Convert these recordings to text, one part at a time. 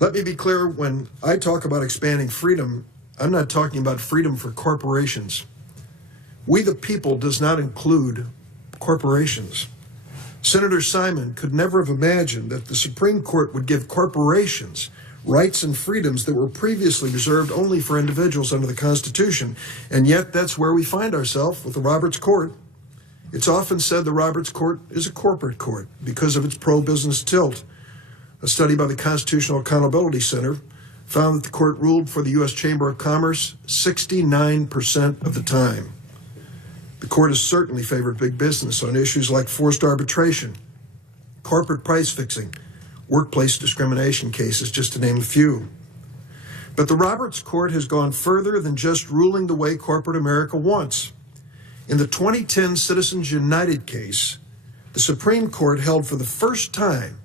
Let me be clear, when I talk about expanding freedom, I'm not talking about freedom for corporations. We the people does not include corporations. Senator Simon could never have imagined that the Supreme Court would give corporations rights and freedoms that were previously reserved only for individuals under the Constitution. And yet that's where we find ourselves with the Roberts Court. It's often said the Roberts Court is a corporate court because of its pro-business tilt. A study by the Constitutional Accountability Center found that the court ruled for the U.S. Chamber of Commerce 69% of the time. The court has certainly favored big business on issues like forced arbitration, corporate price fixing, workplace discrimination cases, just to name a few. But the Roberts Court has gone further than just ruling the way corporate America wants. In the 2010 Citizens United case, the Supreme Court held for the first time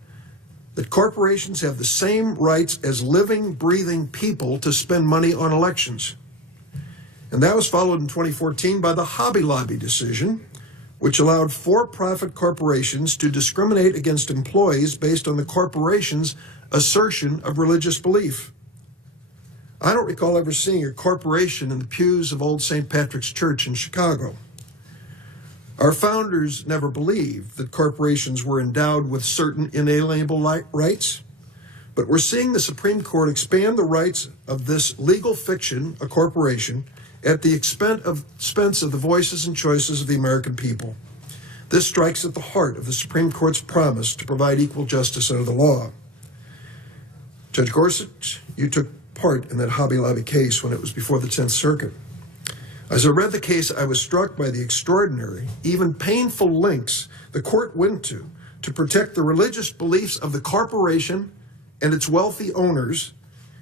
that corporations have the same rights as living, breathing people to spend money on elections. And that was followed in 2014 by the Hobby Lobby decision, which allowed for-profit corporations to discriminate against employees based on the corporation's assertion of religious belief. I don't recall ever seeing a corporation in the pews of Old St. Patrick's Church in Chicago. Our founders never believed that corporations were endowed with certain inalienable rights, but we're seeing the Supreme Court expand the rights of this legal fiction, a corporation, at the expense of the voices and choices of the American people. This strikes at the heart of the Supreme Court's promise to provide equal justice under the law. Judge Gorsuch, you took part in that Hobby Lobby case when it was before the 10th Circuit. As I read the case, I was struck by the extraordinary, even painful lengths the court went to protect the religious beliefs of the corporation and its wealthy owners,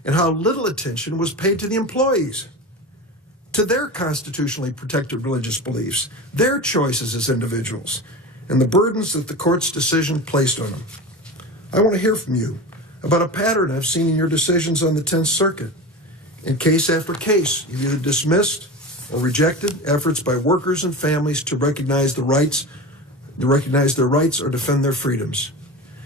and how little attention was paid to the employees, to their constitutionally protected religious beliefs, their choices as individuals, and the burdens that the court's decision placed on them. I want to hear from you about a pattern I've seen in your decisions on the 10th Circuit. In case after case, you've either dismissed or rejected efforts by workers and families to recognize their rights or defend their freedoms.